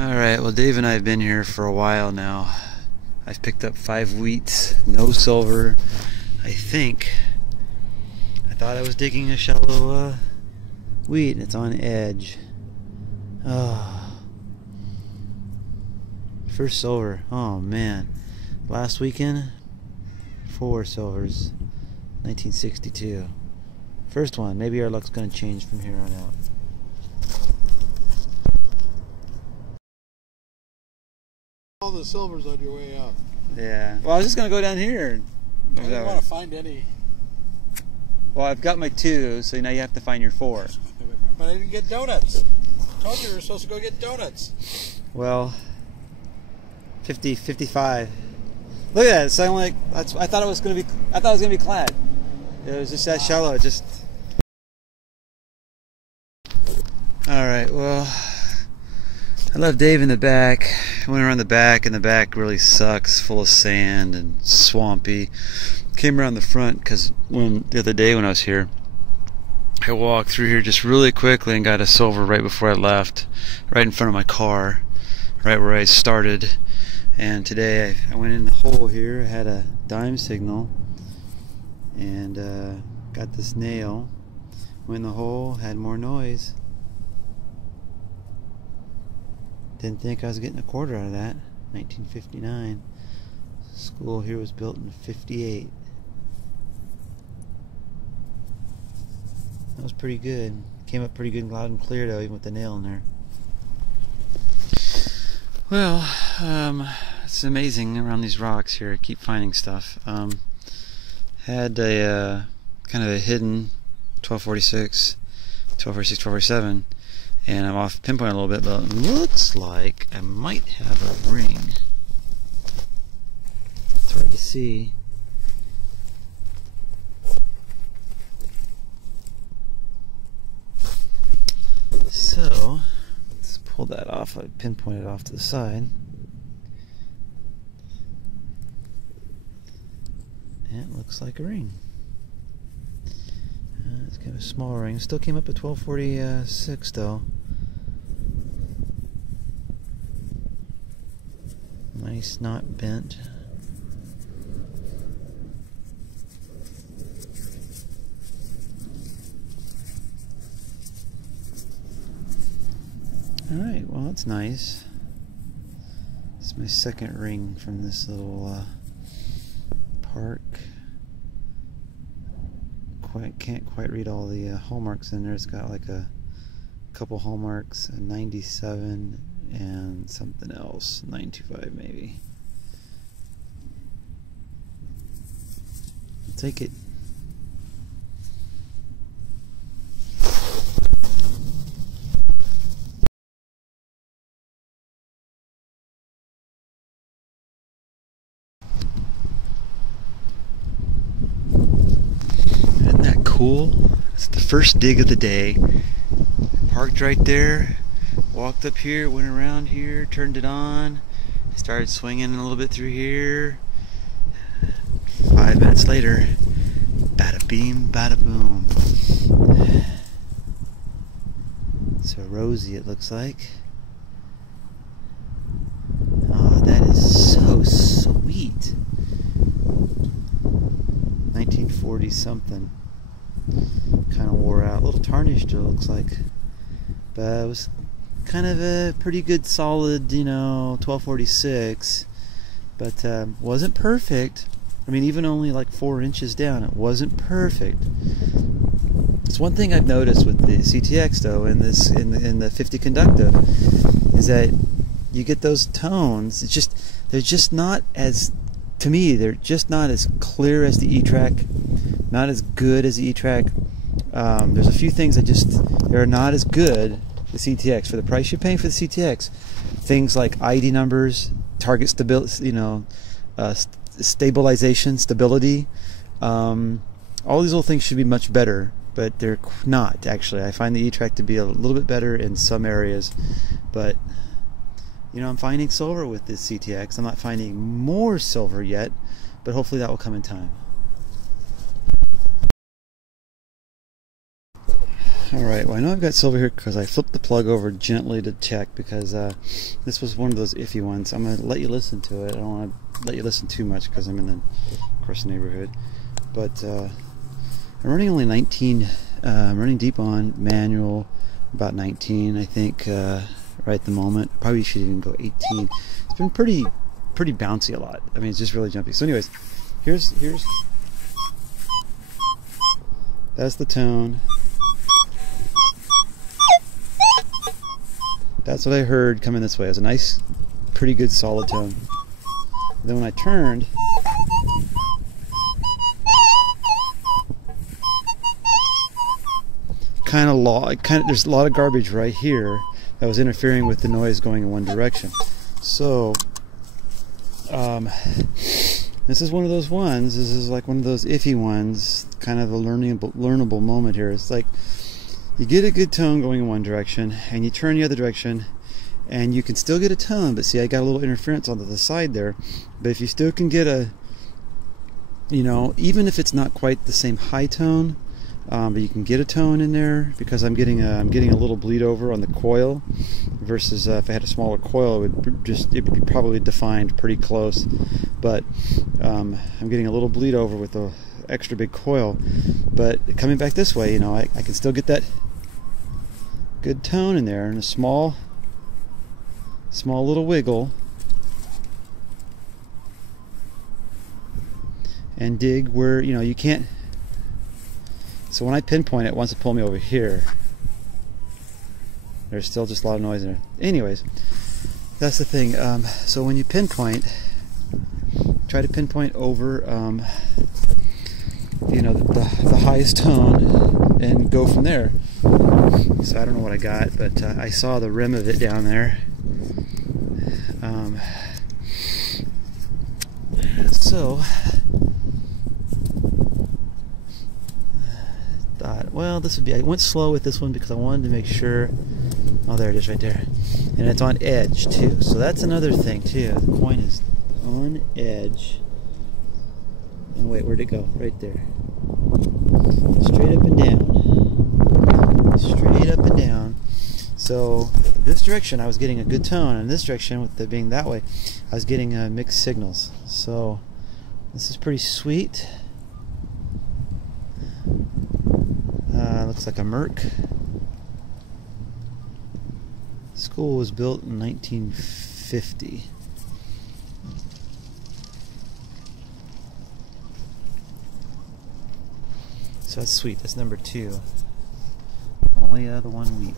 Alright, well Dave and I have been here for a while now. I've picked up 5 wheats, no silver. I thought I was digging a shallow wheat and it's on edge. Oh. First silver, oh man. Last weekend, 4 silvers, 1962. First one, maybe our luck's gonna change from here on out. All the silvers on your way up. Yeah. Well, I was just gonna go down here. I didn't want to find any. Well, I've got my 2, so now you have to find your 4. But I didn't get donuts. I told you we were supposed to go get donuts. Well, 50, 55. Look at that. It's like I thought it was gonna be. I thought it was gonna be clad. It was just that shallow. Just. All right. Well, I left Dave in the back. I went around the back, and the back really sucks, full of sand and swampy. Came around the front because the other day when I was here, I walked through here just really quickly and got a silver right before I left, right in front of my car, right where I started. And today I went in the hole here, had a dime signal, and got this nail. Went in the hole, had more noise. Didn't think I was getting a quarter out of that. 1959. School here was built in 58. That was pretty good. Came up pretty good, loud and clear though, even with the nail in there. Well, it's amazing around these rocks here. I keep finding stuff. Had a kind of a hidden 1246, 1247, and I'm off pinpoint a little bit, but it looks like I might have a ring. It's hard to see. So let's pull that off. I pinpointed off to the side. And it looks like a ring. It's kind of a small ring. Still came up at 1246 though. Nice, not bent. Alright, well that's nice. It's my second ring from this little park. Can't quite read all the hallmarks in there. It's got like a couple hallmarks, a 97 and something else, 925 maybe. I'll take it. Cool. It's the first dig of the day. Parked right there, walked up here, went around here, turned it on, started swinging a little bit through here. 5 minutes later, bada beam, bada boom. So rosy it looks like. Oh, that is so sweet. 1940 something. Kind of wore out, a little tarnished it looks like, but it was kind of a pretty good solid, 1246, but wasn't perfect. I mean, even only like 4 inches down, it wasn't perfect. It's one thing I've noticed with the CTX though, in the 50 conductive, is that you get those tones. They're just not as, to me, they're just not as clear as the e-trac. Not as good as the e-trac. There's a few things that they're not as good as the CTX. For the price you're paying for the CTX, things like ID numbers, target stability, stabilization, stability, all these little things should be much better, but they're not actually. I find the e-trac to be a little bit better in some areas, but I'm finding silver with this CTX. I'm not finding more silver yet, but hopefully that will come in time. Alright, well I know I've got silver here because I flipped the plug over gently to check, because this was one of those iffy ones. I'm going to let you listen to it. I don't want to let you listen too much because I'm in the, of course, neighborhood. But I'm running only 19, I'm running deep on manual, about 19 I think right at the moment. Probably should even go 18. It's been pretty bouncy a lot. I mean, it's just really jumpy. So anyways, here's that's the tone. That's what I heard coming this way. It was a nice, pretty good solid tone. Then when I turned, there's a lot of garbage right here that was interfering with the noise going in one direction. So this is one of those ones. This is like one of those iffy ones. Kind of a learnable moment here. It's like you get a good tone going in one direction, and you turn the other direction, and you can still get a tone. But see, I got a little interference on the side there. But if you still can get a, you know, even if it's not quite the same high tone, but you can get a tone in there, because I'm getting a little bleed over on the coil, versus if I had a smaller coil, it would be probably defined pretty close. But I'm getting a little bleed over with the extra big coil. But coming back this way, you know, I can still get that good tone in there, and a small little wiggle, and dig where, you know, you can't. So when I pinpoint it, it wants to pull me over here. There's still just a lot of noise in there. Anyways, that's the thing. So when you pinpoint, try to pinpoint over, you know, the highest tone, and go from there. So I don't know what I got, but I saw the rim of it down there. So thought, well, this would be, I went slow with this one because I wanted to make sure. Oh, there it is right there. And it's on edge too, so that's another thing too. The coin is on edge. Oh wait, where'd it go? Right there. Straight up and down. Straight up and down. So this direction I was getting a good tone, and this direction, with it being that way, I was getting mixed signals. So this is pretty sweet. Looks like a Merc. School was built in 1950. So that's sweet. That's number 2. Only the one wheat.